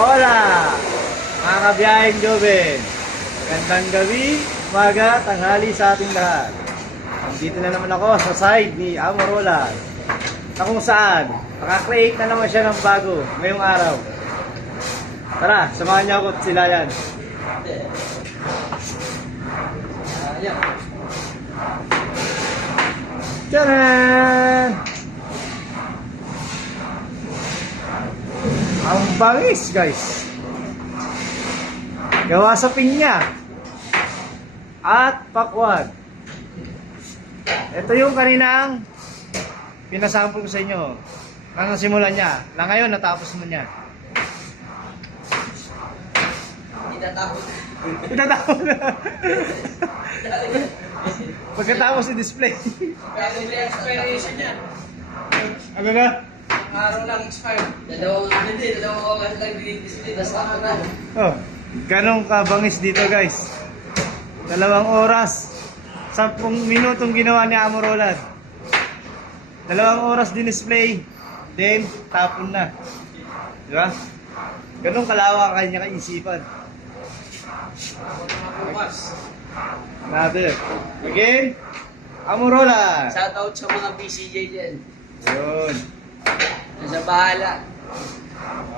Hola! Mga kabiyaheng Joven, magandang gabi, umaga, tanghali sa ating lahat. Nandito na naman ako sa side ni Amorola na kung saan nakakreate na naman siya ng bago ngayong araw. Tara, samahan niyo ako at sila yan. Tcharan! Ang bangis, guys. Gawa sa pinya at pakwan. Ito yung kaninang pinasample ko sa inyo. Nang nasimulan niya. Na ngayon, natapos na niya. Itatapos. Itatapos na. Pagkatapos i-display. Kaya may expiration niya. Ano na? Ang araw lang expired. Dalawang oras lang dinidisplay. Tapos ako na. Oh, ganong kabangis dito, guys. 2 oras. 10 minutong ginawa ni Amorolan. 2 oras din-display. Then, tapon na. Di ba? Ganong kalawa ang kanya kaisipan. Bukas. Another. Again, Amorolan. Shoutout sa mga PCJ dyan. Yun. Nasa bahala.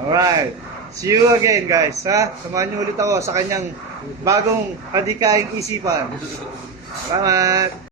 Alright. See you again, guys. Ha? Samahan niyo ulit ako sa kanyang bagong hadikaing isipan. Salamat.